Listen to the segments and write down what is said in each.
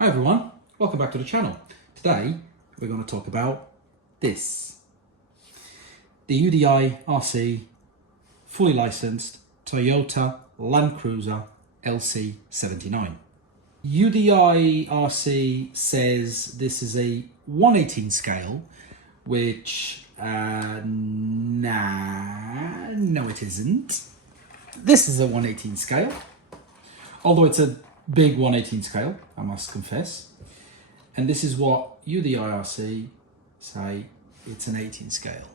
Hi everyone, welcome back to the channel. Today we're going to talk about this. The UDIRC fully licensed Toyota Land Cruiser LC79. UDIRC says this is a 1/18 scale, which no it isn't. This is a 1/18 scale, although it's a big 1/18 scale, I must confess. And this is what UDIRC say, it's an 18 scale.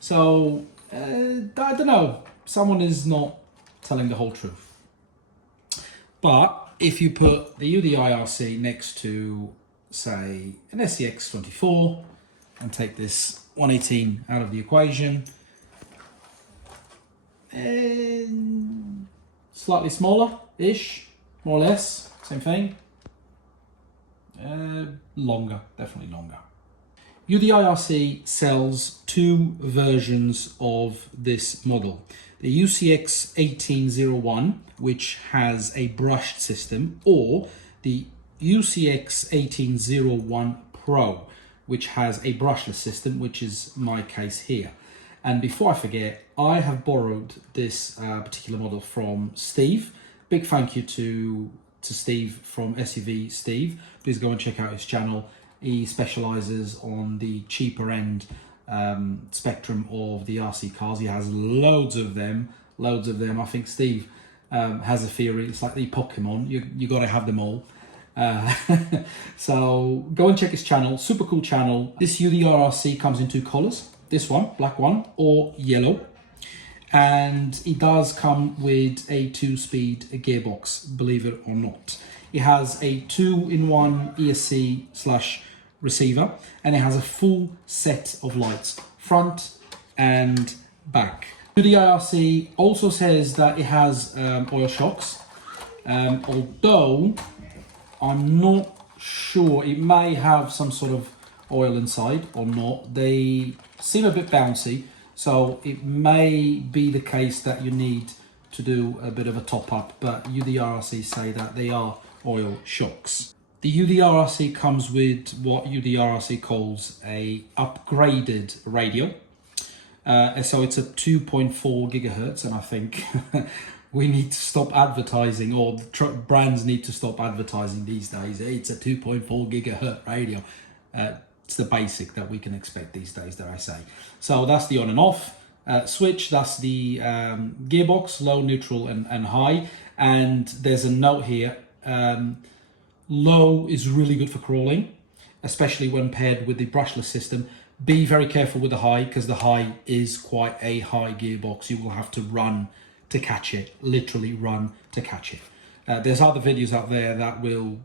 So, I don't know, someone is not telling the whole truth. But if you put the UDIRC next to, say, an UCX24 and take this 1/18 out of the equation, and slightly smaller-ish, more or less, same thing. Longer, definitely longer. UDIRC sells two versions of this model. The UCX1801, which has a brushed system, or the UCX1801 Pro, which has a brushless system, which is my case here. And before I forget, I have borrowed this particular model from Steve. Big thank you to Steve from SUV Steve. Please go and check out his channel. He specializes on the cheaper end spectrum of the RC cars. He has loads of them. I think Steve has a theory. It's like the Pokemon. You got to have them all. So go and check his channel. Super cool channel. This UDIRC comes in two colors. This one, black one, or yellow. And it does come with a 2-speed gearbox, believe it or not. It has a 2-in-1 ESC/receiver, and it has a full set of lights, front and back. UDIRC also says that it has oil shocks, although I'm not sure. It may have some sort of oil inside or not. They seem a bit bouncy. So it may be the case that you need to do a bit of a top up, but UDIRC say that they are oil shocks. The UDIRC comes with what UDIRC calls a upgraded radio. So it's a 2.4 gigahertz, and I think we need to stop advertising, or brands need to stop advertising these days. It's a 2.4 gigahertz radio. It's the basic that we can expect these days, dare I say. So that's the on and off switch. That's the gearbox, low, neutral, and high. And there's a note here. Low is really good for crawling, especially when paired with the brushless system. Be very careful with the high, because the high is quite a high gearbox. You will have to run to catch it, literally run to catch it. There's other videos out there that will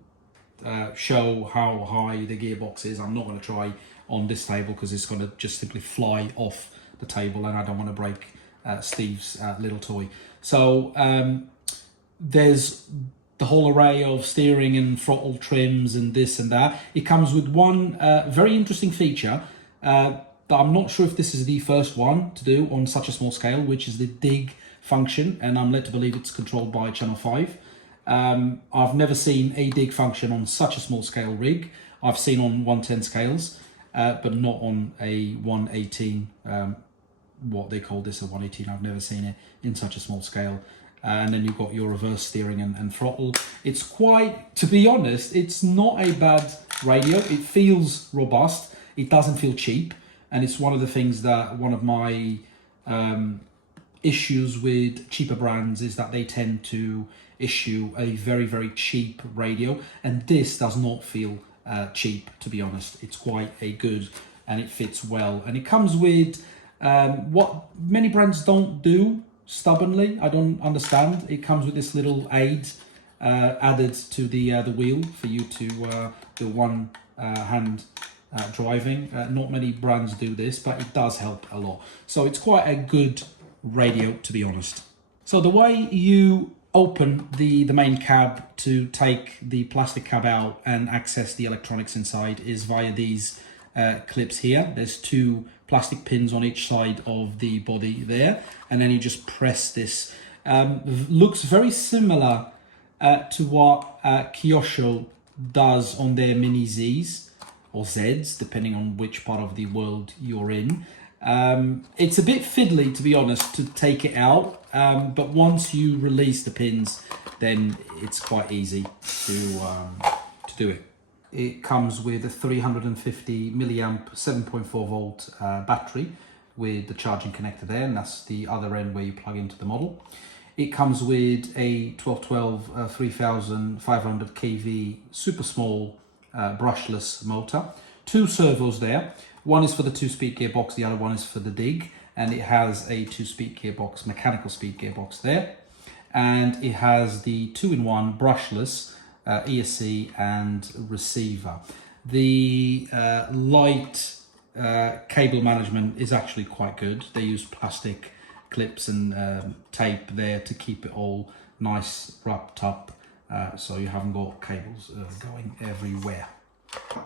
show how high the gearbox is. I'm not going to try on this table because it's going to just simply fly off the table, and I don't want to break Steve's little toy. So there's the whole array of steering and throttle trims and this and that. It comes with one very interesting feature that I'm not sure if this is the first one to do on such a small scale, which is the dig function, and I'm led to believe it's controlled by Channel 5. I've never seen a dig function on such a small scale rig. I've seen on 110 scales, but not on a 118, what they call this, a 118. I've never seen it in such a small scale. And then you've got your reverse steering and throttle. It's quite, to be honest, it's not a bad radio. It feels robust. It doesn't feel cheap. And it's one of the things that, one of my issues with cheaper brands is that they tend to issue a very, very cheap radio, and this does not feel cheap, to be honest. It's quite a good, and it fits well, and it comes with what many brands don't do, stubbornly. I don't understand. It comes with this little aid added to the wheel for you to do one hand driving. Not many brands do this, but it does help a lot. So it's quite a good radio, to be honest. So the way you open the main cab to take the plastic cab out and access the electronics inside is via these clips here. There's two plastic pins on each side of the body there, and then you just press this. Looks very similar to what Kyosho does on their Mini Zs or Zs, depending on which part of the world you're in. It's a bit fiddly, to be honest, to take it out, but once you release the pins, then it's quite easy to do it. It comes with a 350 milliamp 7.4 volt battery with the charging connector there, and that's the other end where you plug into the model. It comes with a 1212 3500 kV super small brushless motor, 2 servos there. One is for the 2-speed gearbox, the other one is for the dig, and it has a 2-speed gearbox, mechanical speed gearbox there. And it has the 2-in-1 brushless ESC and receiver. The light cable management is actually quite good. They use plastic clips and tape there to keep it all nice wrapped up, so you haven't got cables going everywhere.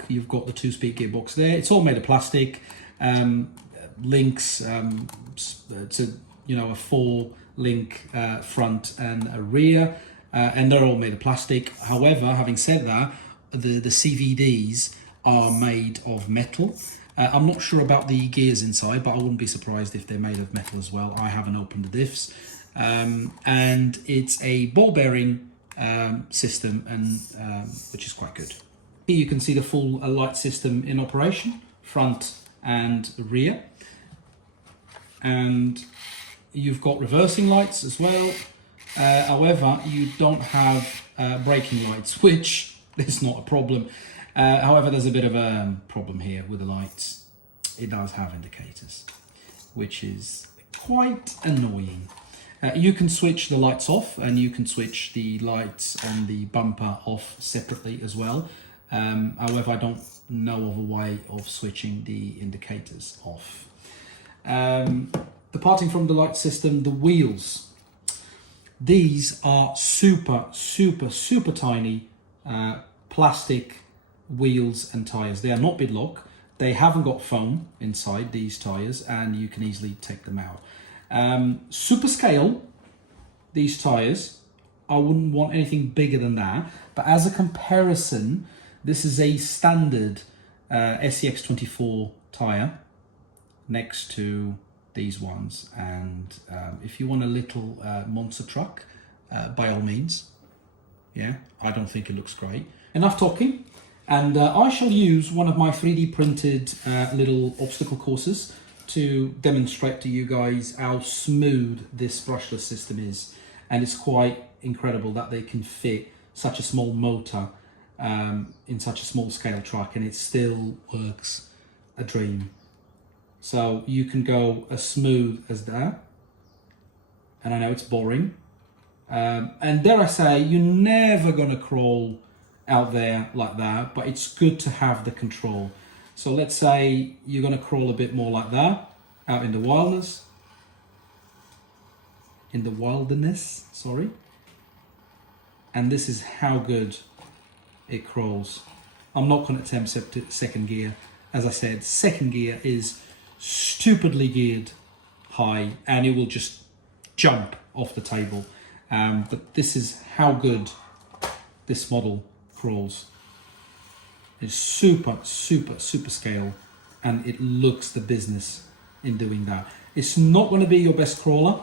You've got the 2-speed gearbox there. It's all made of plastic. Links to a 4-link front and a rear, and they're all made of plastic. However, having said that, the CVDs are made of metal. I'm not sure about the gears inside, but I wouldn't be surprised if they're made of metal as well. I haven't opened the diffs. And it's a ball bearing system, and which is quite good. Here you can see the full light system in operation, front and rear. And you've got reversing lights as well. However, you don't have braking lights, which is not a problem. However, there's a bit of a problem here with the lights. It does have indicators, which is quite annoying. You can switch the lights off, and you can switch the lights on the bumper off separately as well. However, I don't know of a way of switching the indicators off. Departing from the light system, the wheels. These are super tiny plastic wheels and tires. They are not bidlock. They haven't got foam inside these tires, and you can easily take them out. Super scale, these tires, I wouldn't want anything bigger than that, but as a comparison, this is a standard UCX1801 tire next to these ones. And if you want a little monster truck, by all means. Yeah, I don't think it looks great. Enough talking, and I shall use one of my 3D printed little obstacle courses to demonstrate to you guys how smooth this brushless system is. And it's quite incredible that they can fit such a small motor in such a small scale truck, and it still works a dream. So you can go as smooth as that, and I know it's boring, and dare I say, you're never gonna crawl out there like that, but it's good to have the control. So let's say you're gonna crawl a bit more like that, out in the wilderness, sorry, and this is how good it crawls. I'm not going to attempt second gear. As I said, second gear is stupidly geared high, and it will just jump off the table. But this is how good this model crawls. It's super scale, and it looks the business in doing that. It's not going to be your best crawler,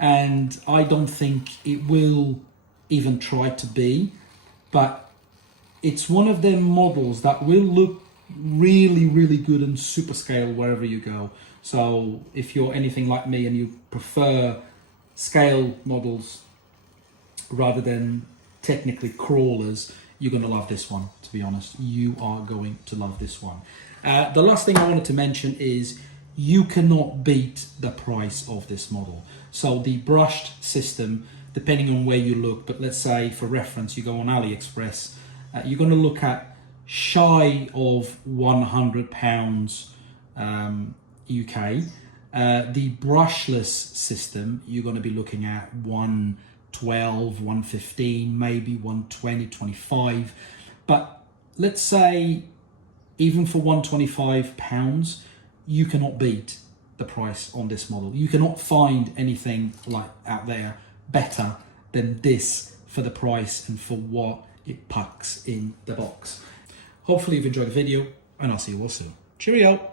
and I don't think it will even try to be, but it's one of them models that will look really good and super scale wherever you go. So if you're anything like me and you prefer scale models rather than technically crawlers, you're going to love this one. To be honest, you are going to love this one. The last thing I wanted to mention is you cannot beat the price of this model. So the brushed system, depending on where you look, but let's say for reference you go on AliExpress, you're going to look at shy of £100 UK. The brushless system, you're going to be looking at 112, 115, maybe 120, 25. But let's say even for £125, you cannot beat the price on this model. You cannot find anything like out there better than this for the price and for what it packs in the box. Hopefully you've enjoyed the video, and I'll see you all soon. Cheerio!